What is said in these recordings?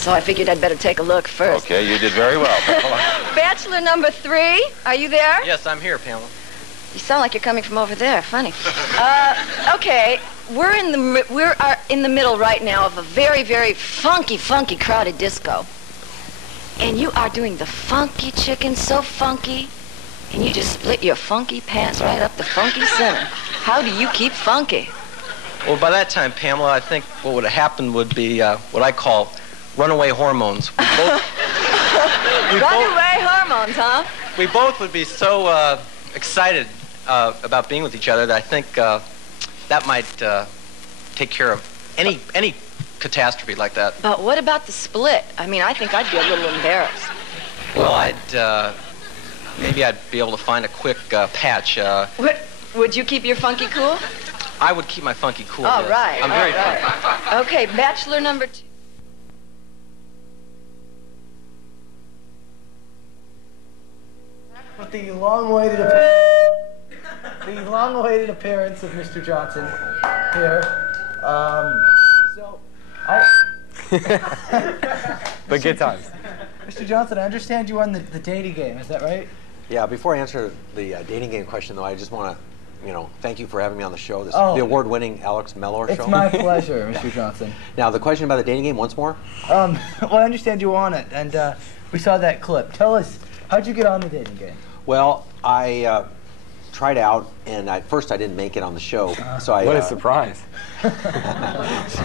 So I figured I'd better take a look first. Okay, you did very well. Bachelor number 3, are you there? Yes, I'm here, Pamela. You sound like you're coming from over there. Funny. Okay, we're in the middle right now of a very, very funky, crowded disco. And you are doing the funky chicken, so funky, and you just split your funky pants right up the funky center. How do you keep funky? Well, by that time, Pamela, I think what would have happened would be what I call runaway hormones. Runaway hormones, huh? We both would be so excited about being with each other that I think that might take care of any catastrophe like that. But what about the split? I mean, I think I'd be a little embarrassed. Well, maybe I'd be able to find a quick patch. Would you keep your funky cool? I would keep my funky cool. All yes. right. I'm very funky. Okay, bachelor number 2. With the long-awaited appearance of Mr. Johnson here. But good times. Mr. Johnson, I understand you won the dating game. Is that right? Yeah. Before I answer the dating game question, though, I just want to, thank you for having me on the show. The award-winning Alex Mellor show. It's my pleasure, Mr. Johnson. Now, the question about the dating game once more. Well, I understand you were on it, and we saw that clip. Tell us, how'd you get on the dating game? Well, I tried out, and at first I didn't make it on the show. So what a surprise. So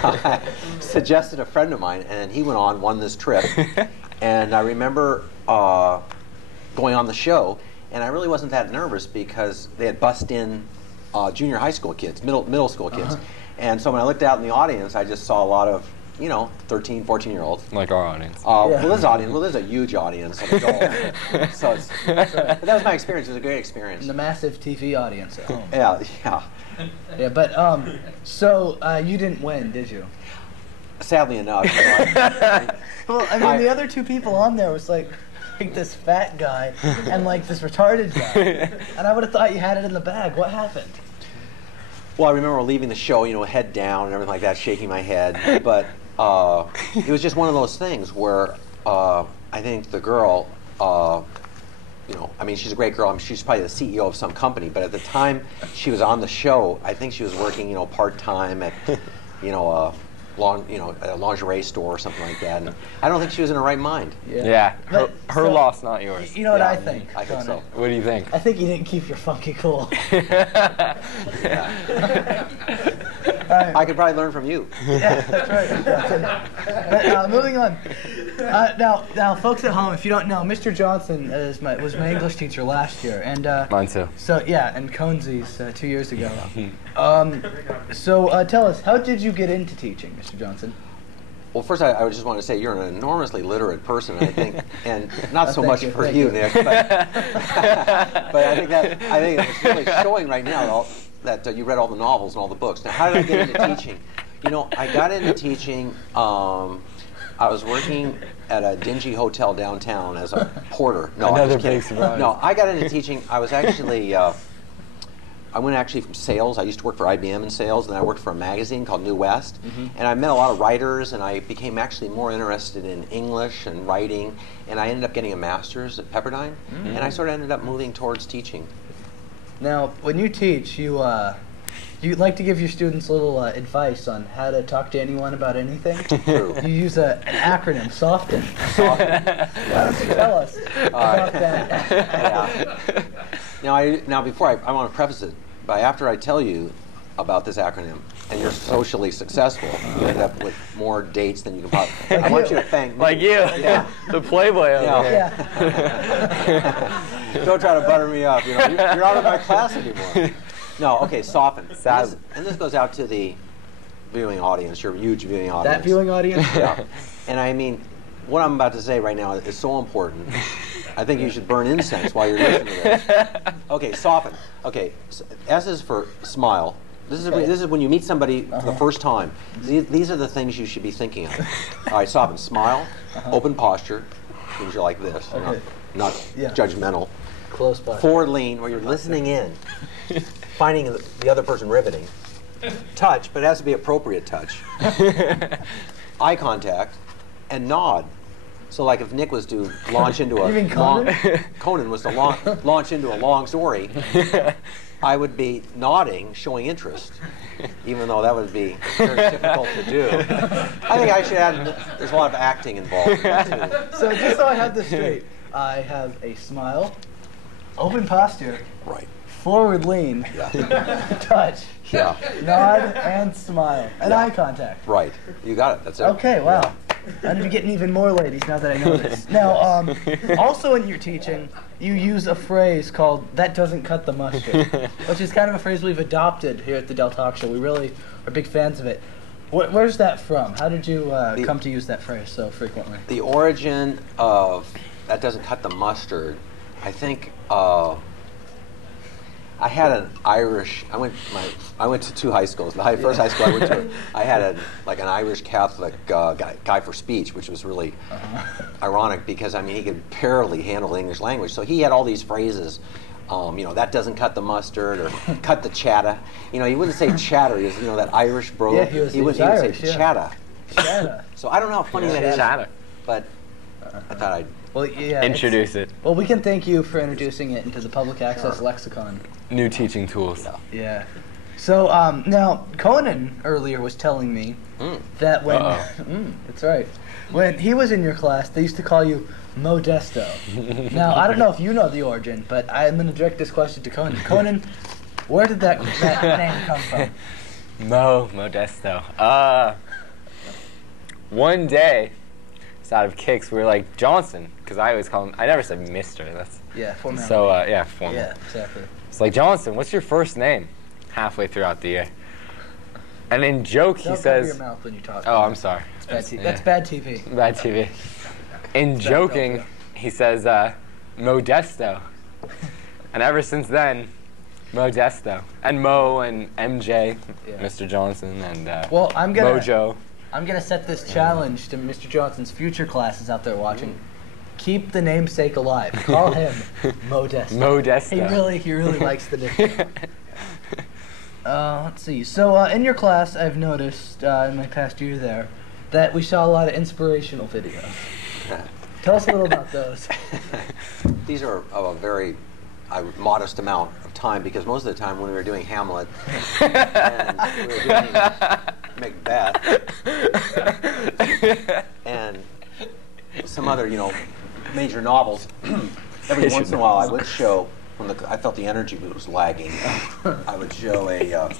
I suggested a friend of mine, and he went on, won this trip. And I remember going on the show, and I really wasn't that nervous because they had bussed in junior high school kids, middle school kids. And so when I looked out in the audience, I just saw a lot of 13, 14-year-olds. Like our audience. Well, there's a huge audience of adults. So but that was my experience. It was a great experience. And the massive TV audience at home. Yeah. Yeah, but, so you didn't win, did you? Sadly enough. Well, I mean, the other 2 people on there was like this fat guy and like this retarded guy. And I would have thought you had it in the bag. What happened? Well, I remember leaving the show, head down and everything like that, shaking my head. But it was just one of those things where I think the girl, she's a great girl. She's probably the CEO of some company. But at the time she was on the show, I think she was working, part-time at, a lingerie store or something like that. And I don't think she was in her right mind. Yeah. Her loss, not yours. You know what I think? I think so. What do you think? I think you didn't keep your funky cool. I could probably learn from you. Yeah, that's right. But, moving on. Now, folks at home, if you don't know, Mr. Johnson was my English teacher last year, and mine too. So yeah, and Conesy's 2 years ago. So tell us, how did you get into teaching, Mr. Johnson? Well, first, I just want to say you're an enormously literate person, I think, and not so much for thank you, you. Nick, but I think it's really showing right now that you read all the novels and all the books. Now, how did I get into teaching? I got into teaching. I was working at a dingy hotel downtown as a porter. No, Another big surprise. No, I got into teaching. I was actually. I went actually from sales. I used to work for IBM in sales, and I worked for a magazine called New West. And I met a lot of writers, and I became actually more interested in English and writing, and I ended up getting a master's at Pepperdine, and I sort of ended up moving towards teaching. Now, when you teach, you like to give your students a little advice on how to talk to anyone about anything. True. You use an acronym, SOFTEN. Why don't you tell us about that? Yeah. Now, before I want to preface it, but after I tell you about this acronym, and you're socially successful, you end up with more dates than you can possibly. I want you to thank me. Like you, yeah. The playboy over there. Yeah. Don't try to butter me up. You're not in my class anymore. No, okay, soften. And this goes out to the viewing audience, your huge viewing audience. That viewing audience? Yeah. And I mean, what I'm about to say right now is so important. I think you should burn incense while you're listening to this. Okay, soften. Okay, so S is for smile. This is when you meet somebody for the first time. These are the things you should be thinking of. All right, soften. Smile, open posture, things are like this, not judgmental. Close posture. Forward lean, where you're listening in, finding the other person riveting. Touch, but it has to be appropriate touch. Eye contact. and nod. So like if Nick was to launch into a You mean long, Conan? Conan was to launch into a long story, I would be nodding, showing interest, even though that would be very difficult to do. I think I should add, there's a lot of acting involved in that too. So just so I have this straight, I have a smile, open posture, Right. forward lean, Yeah. touch, Yeah. nod, and smile, and eye contact. Right. You got it. That's it. Okay, wow. I'm getting even more ladies now that I know this. Now, also in your teaching, you use a phrase called "that doesn't cut the mustard," which is kind of a phrase we've adopted here at the Del Talk Show. We really are big fans of it. Where's that from? How did you come to use that phrase so frequently? The origin of "that doesn't cut the mustard," I think. I had an Irish. I went to 2 high schools. The first high school I went to, I had an Irish Catholic guy for speech, which was really ironic because I mean he could barely handle the English language. So he had all these phrases, that doesn't cut the mustard or cut the chatter. He wouldn't say chatter. He was, that Irish bro. Yeah, he would Irish, say yeah. chatter. Chatter. So I don't know how funny that is, Chatter. but I thought I'd. Well, yeah. Introduce it. Well, we can thank you for introducing it into the public access lexicon. New teaching tools. Yeah. So now Conan earlier was telling me that when that's right, when he was in your class, they used to call you Modesto. Now I don't know if you know the origin, but I'm going to direct this question to Conan. Conan, where did that name come from? Modesto. One day, it's out of kicks, we were like, Johnson, because I always call him, I never said Mr. That's Formality. so, formal. Yeah, exactly. It's like, Johnson, what's your first name? Halfway throughout the year. And in joke, he Don't says, cover your mouth when you talk. oh, I'm sorry. That's bad, Yeah. that's bad TV. Bad TV. In joking, he says, Modesto. And ever since then, Modesto. And Mo and MJ, Yeah. Mr. Johnson, and Well, I'm gonna set this challenge to Mr. Johnson's future classes out there watching. Keep the namesake alive. Call him Modesto. Modesto. He really likes the nickname. Let's see. So in your class, I've noticed in my past year there that we saw a lot of inspirational videos. Tell us a little about those. These are of a very modest amount of time because most of the time when we were doing Hamlet and we were doing Macbeth and some other, major novels, every once in a while I would show, when I felt the energy was lagging, I would show an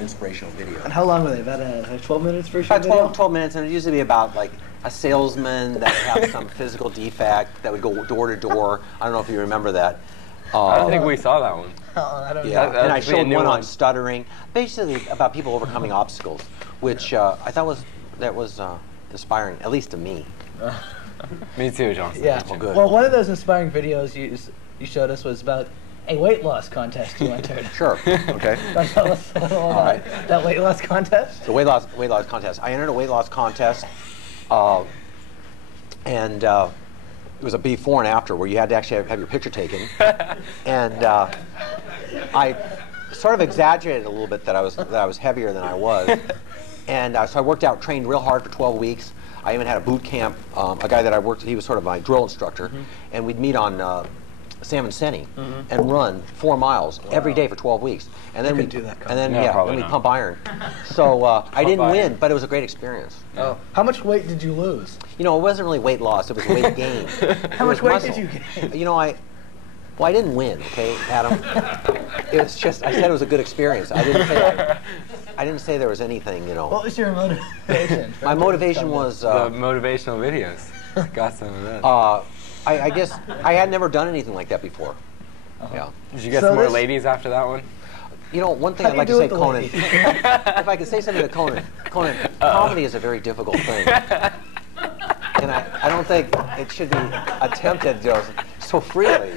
inspirational video. And how long were they? About 12 minutes for each About video? 12 minutes, and it used to be about like a salesman that would have some physical defect that would go door to door. I don't know if you remember that. I don't think we saw that one. I don't Yeah, know. and I That'd be a showed new one on one. stuttering, basically about people overcoming obstacles, which I thought was inspiring, at least to me. Me too, Johnson. Yeah. Well, good. Well, one of those inspiring videos you showed us was about a weight loss contest you entered. Sure. Okay. Tell us a little about right. that weight loss contest. The weight loss contest. I entered a weight loss contest, and it was a before and after where you had to actually have your picture taken, and I sort of exaggerated a little bit that I was heavier than I was, and so I worked out, trained real hard for 12 weeks. I even had a boot camp. A guy that I worked with, he was sort of my drill instructor, and we'd meet on Salmon Senny and run 4 miles every day for 12 weeks, and then couldn't do that, Colin. and then No, probably then we not. pump iron. So I didn't iron. win, but it was a great experience. Oh. How much weight did you lose? It wasn't really weight loss; it was weight gain. How much weight did you gain? I didn't win. Okay, Adam. It was just I said it was a good experience. I didn't say there was anything. What was your motivation? My motivation was. The motivational videos. Got some of that. I guess I had never done anything like that before. Yeah. Did you get So some more this- ladies after that one? One thing How I'd do like you to do say, with the Conan. ladies? If I could say something to Conan, comedy is a very difficult thing, and I don't think it should be attempted so freely.